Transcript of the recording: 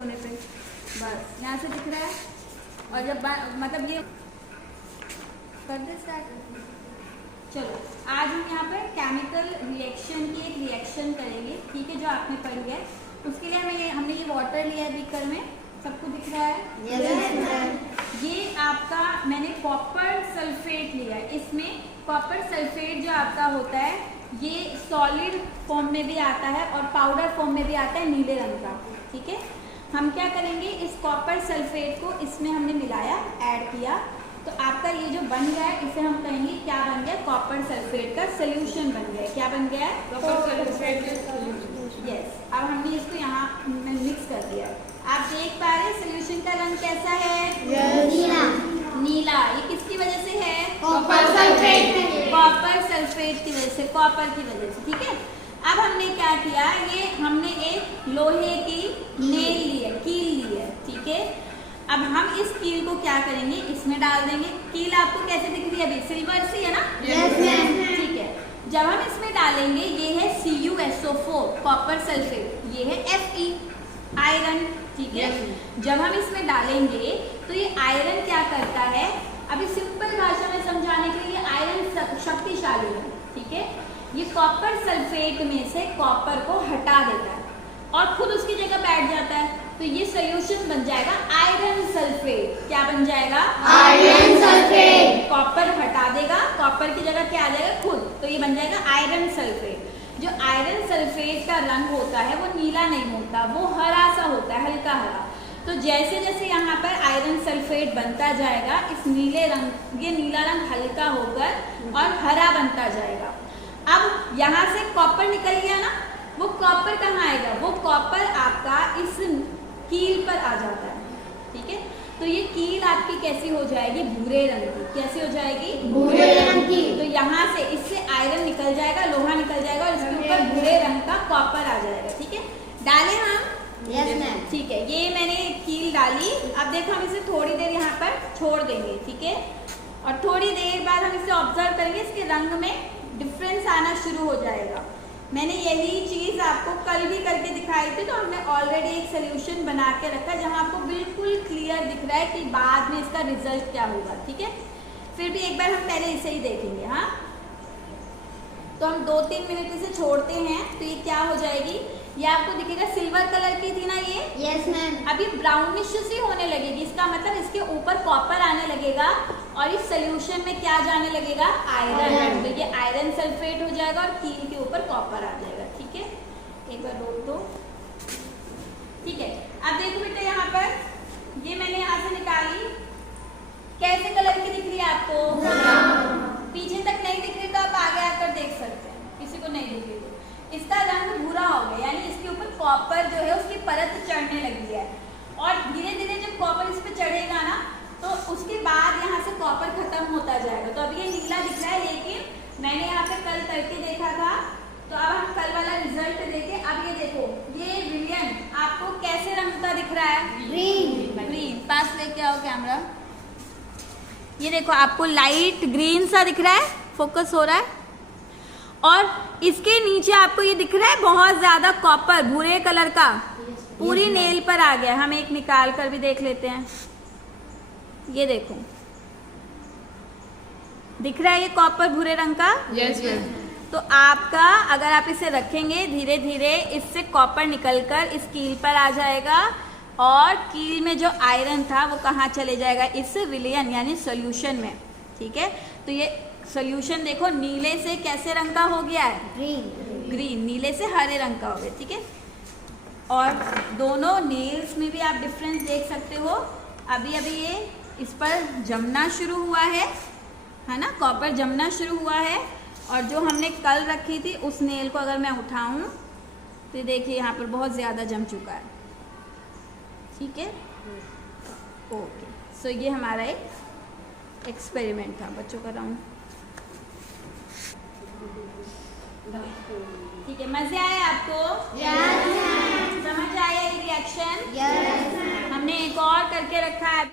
होने पे बस यहाँ से दिख रहा है। और जब मतलब ये कर दे स्टार्ट। चलो आज हम यहाँ पे केमिकल रिएक्शन की एक रिएक्शन करेंगे, ठीक है, जो आपने पढ़ी है। उसके लिए हमने ये वाटर लिया है बीकर में, सबको दिख रहा है? yes, ये आपका मैंने कॉपर सल्फेट लिया है। इसमें कॉपर सल्फेट जो आपका होता है ये सॉलिड फॉर्म में भी आता है और पाउडर फॉर्म में भी आता है नीले रंग का, ठीक है। हम क्या करेंगे, इस कॉपर सल्फेट को इसमें हमने मिलाया, ऐड किया, तो आपका ये जो बन गया है इसे हम कहेंगे क्या बन गया, कॉपर सल्फेट का सोल्यूशन बन गया। क्या बन गया है? Copper sulphate solution. यस। अब हमने इसको यहाँ मिक्स कर दिया। आप देख पा रहे हैं सोल्यूशन का रंग कैसा है? नीला। नीला। ये किसकी वजह से है? Copper sulphate. कॉपर सल्फेट की वजह से, कॉपर की वजह से, ठीक है। अब हमने क्या किया, ये हमने एक लोहे की नेल ली है, कील ली है, ठीक है। अब हम इस कील को क्या करेंगे, इसमें डाल देंगे। कील आपको कैसे दिख रही है अभी? सिल्वर सी है ना? Yes ma'am. ठीक है। जब हम इसमें डालेंगे, ये है CuSO4 कॉपर सल्फेट, ये है Fe आयरन, ठीक है। जब हम इसमें डालेंगे तो ये आयरन क्या करता है, अभी सिंपल भाषा में समझाने के लिए, आयरन शक्तिशाली है, ठीक है। ये कॉपर सल्फेट में से कॉपर को हटा देता है और खुद उसकी जगह बैठ जाता है, तो ये सोल्यूशन बन जाएगा आयरन सल्फेट। क्या बन जाएगा? Iron sulphate. कॉपर हटा देगा, कॉपर की जगह क्या आ जाएगा, खुद, तो ये बन जाएगा आयरन सल्फेट। जो आयरन सल्फेट का रंग होता है वो नीला नहीं होता, वो हरा सा होता है, हल्का हरा। तो जैसे जैसे यहाँ पर आयरन सल्फेट बनता जाएगा, इस नीले रंग, ये नीला रंग हल्का होकर और हरा बनता जाएगा। अब यहाँ से कॉपर निकल गया ना, वो कॉपर कहाँ आएगा, वो कॉपर आपका इस कील पर आ जाता है, ठीक है। तो ये कील आपकी कैसी हो जाएगी, भूरे रंग की। कैसी हो जाएगी? भूरे रंग की। तो यहाँ से इससे आयरन निकल जाएगा, लोहा निकल जाएगा और इसके ऊपर भूरे रंग का कॉपर आ जाएगा, ठीक है। डालें हम? Yes ma'am. ठीक है, ये मैंने कील डाली। अब देखो हम इसे थोड़ी देर यहाँ पर छोड़ देंगे, ठीक है। और थोड़ी देर बाद हम इसे ऑब्जर्व करेंगे, इसके रंग में डिफरेंस आना शुरू हो जाएगा। मैंने यही चीज़ आपको कल भी करके दिखाई थी, तो हमने ऑलरेडी एक सोल्यूशन बना के रखा है जहाँ आपको बिल्कुल क्लियर दिख रहा है कि बाद में इसका रिजल्ट क्या होगा, ठीक है। फिर भी एक बार हम पहले इसे ही देखेंगे, हाँ। तो हम 2-3 मिनट इसे छोड़ते हैं, तो ये क्या हो जाएगी, ये आपको दिखेगा सिल्वर कलर की थी ना ये? Yes ma'am. अभी ब्राउनिश सी होने लगेगी, इसका मतलब इसके ऊपर कॉपर आने लगेगा और इस सोल्यूशन में क्या जाने लगेगा, आयरन। तो ये आयरन सल्फेट हो जाएगा और कील के ऊपर कॉपर आ जाएगा, ठीक है। एक बार रोक दो, ठीक है। अब देखो बेटा, यहाँ पर ये मैंने यहाँ से निकाली, कैसे कलर की दिख रही है आपको? पीछे तक नहीं दिख रही तो आप आगे आकर देख सकते हैं, किसी को नहीं दिख रही तो इसका रंग भूरा हो गया, यानी इसके ऊपर कॉपर जो है उसकी परत चढ़ने लगी है। और धीरे धीरे जब कॉपर इस पे चढ़ेगा ना, तो उसके बाद यहाँ से कॉपर खत्म होता जाएगा। तो अब ये नीला दिख रहा है, लेकिन मैंने यहाँ पे कल करके देखा था, तो अब हम कल वाला रिजल्ट देखें। अब ये देखो, ये विलियन आपको कैसे रंग का दिख रहा है? ग्रीन। ग्रीन। पास लेके आओ कैमरा। ये देखो आपको लाइट ग्रीन सा दिख रहा है, फोकस हो रहा है। और इसके नीचे आपको ये दिख रहा है बहुत ज्यादा कॉपर, भूरे कलर का, पूरी नेल पर आ गया। हम एक निकाल कर भी देख लेते हैं। ये देखो, दिख रहा है ये कॉपर भूरे रंग का? Yes ma'am. तो आपका, अगर आप इसे रखेंगे, धीरे धीरे इससे कॉपर निकलकर इस कील पर आ जाएगा और कील में जो आयरन था वो कहाँ चले जाएगा, इस विलियन यानी सॉल्यूशन में, ठीक है। तो ये सॉल्यूशन देखो नीले से कैसे रंग का हो गया है, ग्रीन। ग्रीन, नीले से हरे रंग का हो गया, ठीक है। और दोनों नेल्स में भी आप डिफरेंस देख सकते हो। अभी अभी ये इस पर जमना शुरू हुआ है ना, कॉपर जमना शुरू हुआ है। और जो हमने कल रखी थी उस नेल को अगर मैं उठाऊं तो देखिए यहाँ पर बहुत ज़्यादा जम चुका है, ठीक है। ओके, सो ये हमारा एक एक्सपेरिमेंट था, बच्चों का राउंड, ठीक है। मजे आए आपको? Yes ma'am. समझ आया ये रिएक्शन? Yes ma'am. हमने एक और करके रखा है।